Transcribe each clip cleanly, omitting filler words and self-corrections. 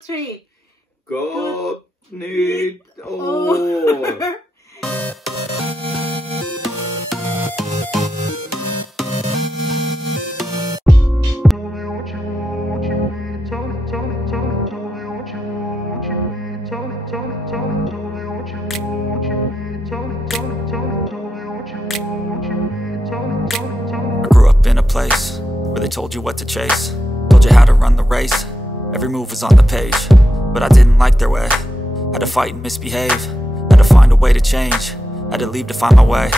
3. Gott nytt år! I grew up in a place where they told you what to chase, told you how to run the race. Every move was on the page, but I didn't like their way. Had to fight and misbehave, had to find a way to change, had to leave to find my way.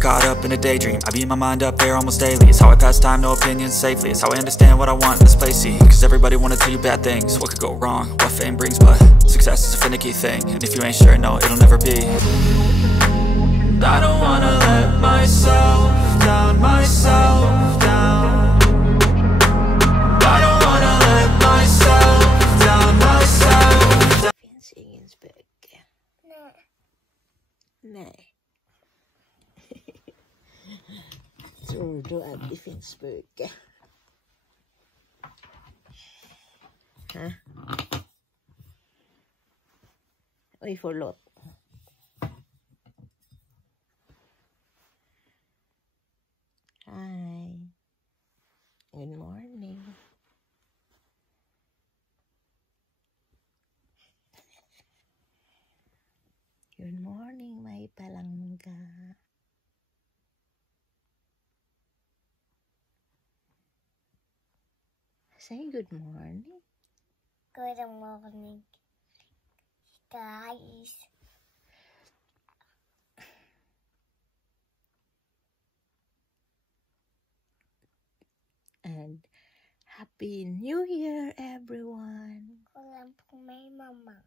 Caught up in a daydream, I beat my mind up there almost daily. It's how I pass time, no opinions safely. It's how I understand what I want in this place, see. Cause everybody wanna tell you bad things, what could go wrong, what fame brings. But success is a finicky thing, and if you ain't sure, no, it'll never be. I don't wanna let myself down, myself down. I don't wanna let myself down, myself down. Det finns ingen spöke. Nej. Tror du att det finns spöke? Hä? Oj, förlåt. Hi. Good morning. Good morning, may palangga. Say good morning. Good morning, guys. And Happy New Year, everyone. Kulang po may mama.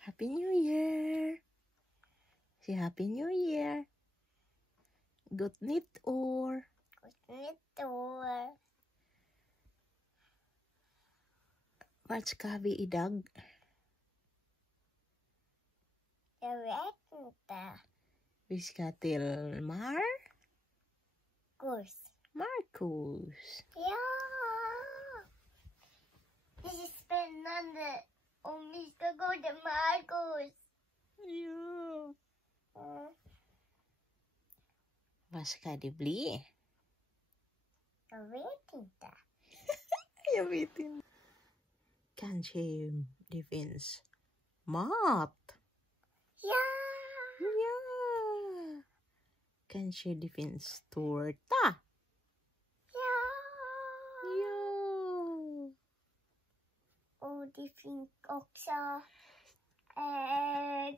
Happy New Year. Say Happy New Year. Gott nytt år. Gott nytt år. Vart ska vi idag? Jag vet inte. Vi ska till Marcus. Ja! Det är spännande om vi ska gå till Marcus. Ja. Mm. Vad ska det bli? Jag vet inte. Jag vet inte. Kanske det finns mat. Ja! Ja. Kanske det finns tårta. Ja! Ja. Och det finns också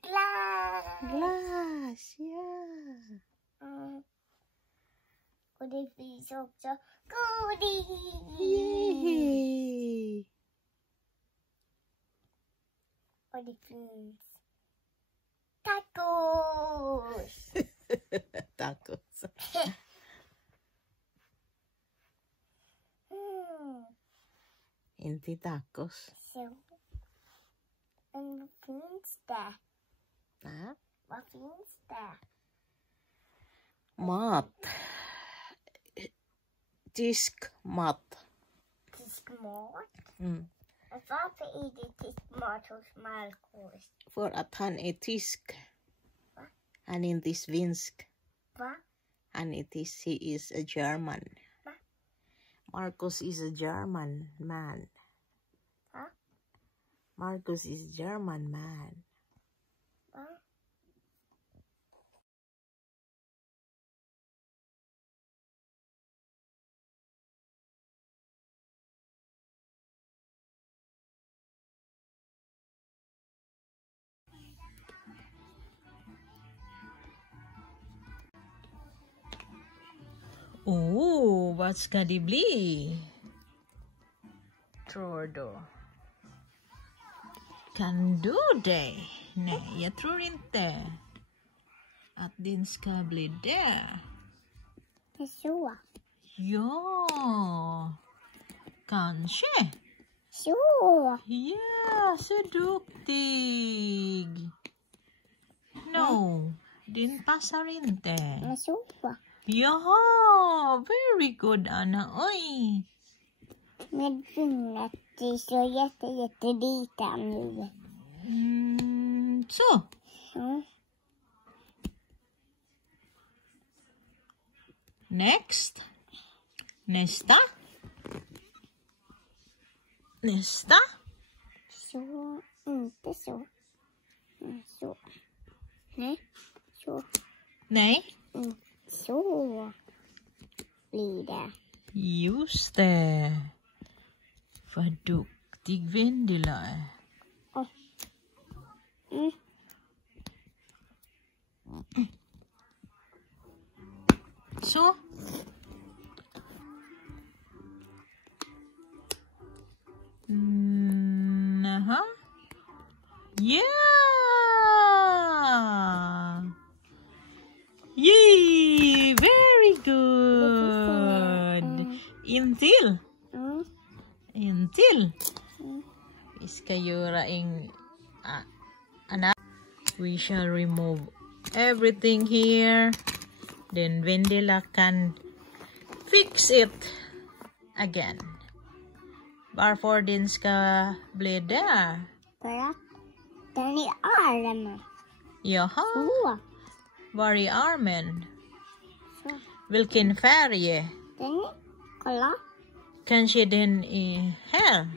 glass. Glass, ja. Mm. Och det finns också godis. Yay. Och det finns tacos. Tacos. Inte tacos. Så. Men vad finns det? Va? Vad finns det? Mat. Tysk mat. Tysk mat? Mm. Och varför är det tysk mat hos Marcus? För att han är tysk. Va? Han är inte svensk. Va? Han är tysk. He is a German. Va? Marcus is a German man. Va? Marcus is a German man. Va? Oh, vad ska det bli? Tror du? Kan du det? Nej, jag tror inte att den ska bli det. Det är så. Ja, kanske. Så. Ja, så duktig. No, den passar inte. Men så. Yeah, very good, Anna. Oj. Med fingret så jättelita nu. Så. Så. Next. Nästa. Nästa. Så, inte så. Så. Nej, så. Nej. Så blir det. Just det. Vad duktig Vendela är. Så. Aha. Yeah. Yay, very good. Intil. Intil. Vi ska göra en annan. We shall remove everything here. Then Vendela can fix it again. Varför den ska bli där? För att den är armen. Jaha. Så. Var är armen? Så. Vilken färg? Den är, kolla. Kanske den är här?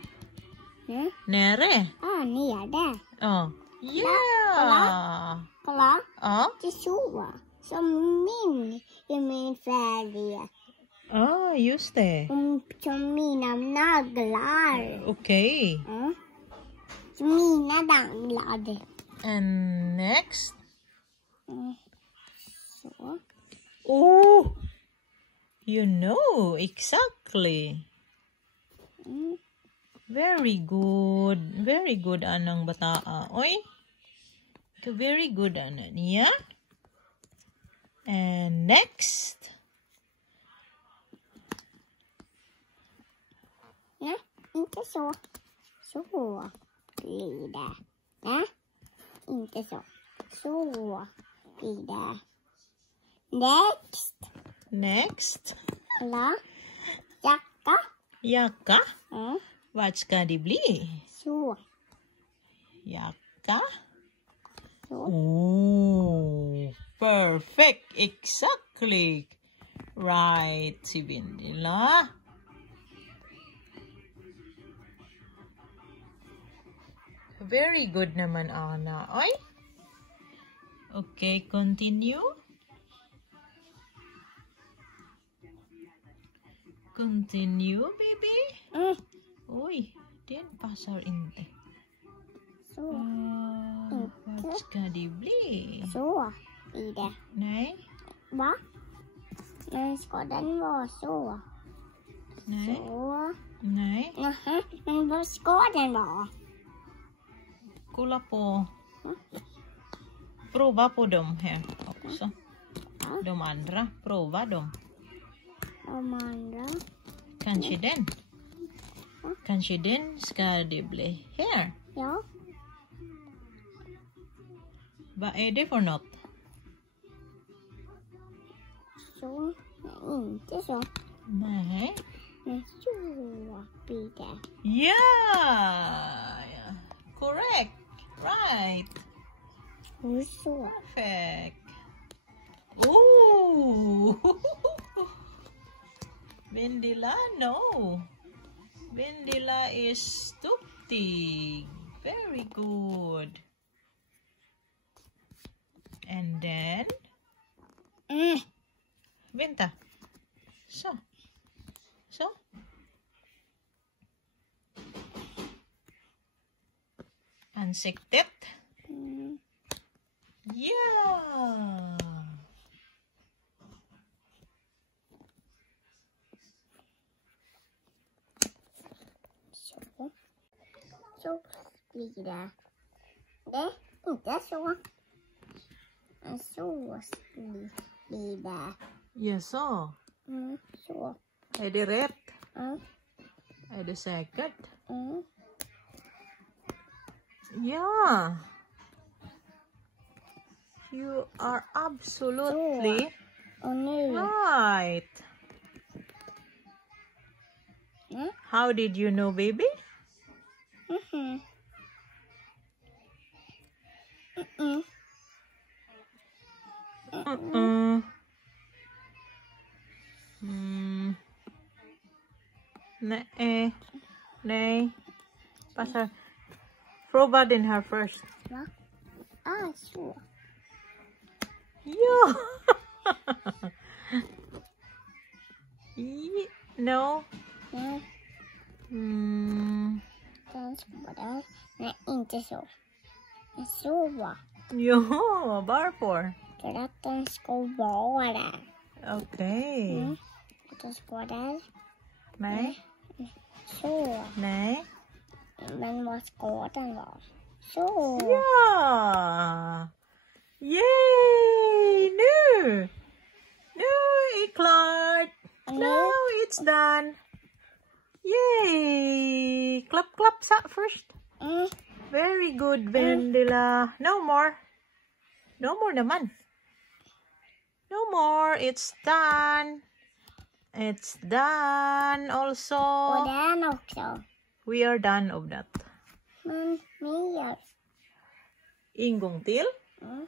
Nere? Ja, nere. Ja. Ja. Kolla. Ja. Det är så. Som min färg. Ja, just det. Som mina naglar. Okej. Som mina naglar. And next? Så. Oh! You know exactly. Very good. Very good, Anang Bataa. Oy. Very good, Anan. Yeah? And next? Ja, inte så. Så blir det. Ja, inte så. Så blir det. Next. Next? Kolla. Jacka. Jacka? Vad ska det bli? Så. Jacka? Så. Oh, perfect. Exactly. Right, si Vendela. Very good naman, Anna. Oy. Okay, continue. Continue, baby. Oj, den passar inte. Så. Vad ska det bli? Så blir det. Nej, Va? Men ska den vara så? nej, Så. nej. Nähä, men vad ska den vara? Kolla på. Prova på dem här också. De andra, prova dem. De andra? Kanske den. Kanske den ska det bli här. Ja. Vad är det för något? Så. Nej, inte så. Nej. Men så blir det. Yeah! Correct. Right. Och så. Perfect. Oh! Vendela, no. Vendela is duktig. Very good. And then, vänta. Så. Så. Ansiktet. Yeah. Så. Så blir det. Det, inte så. Men så blir det. Jaså? Så. Är det rätt? Mm. Är det säkert? Mm. Ja. You are absolutely Och nu. Right. Mm. How did you know, baby? Mhm. Mm. Nej. Nej. Passa. Prova den här först. Va? Ah, så. Ja. No. Nej, Mm. den ska vara där. Nej, inte så. Men så va. Ja, varför? För att den ska vara där. Okej. Mm. Och den ska vara där. Nej. Så. Nej. Men vad ska den vara? Så. Ja! Yay! Nu! Nu är klart! Now it's done! Yay! Clap, clap first. Mm. Very good, Vendela. No more. No more naman. No more. It's done. It's done also. Och den också. We are done of that. Men mer. En gång till. Mm.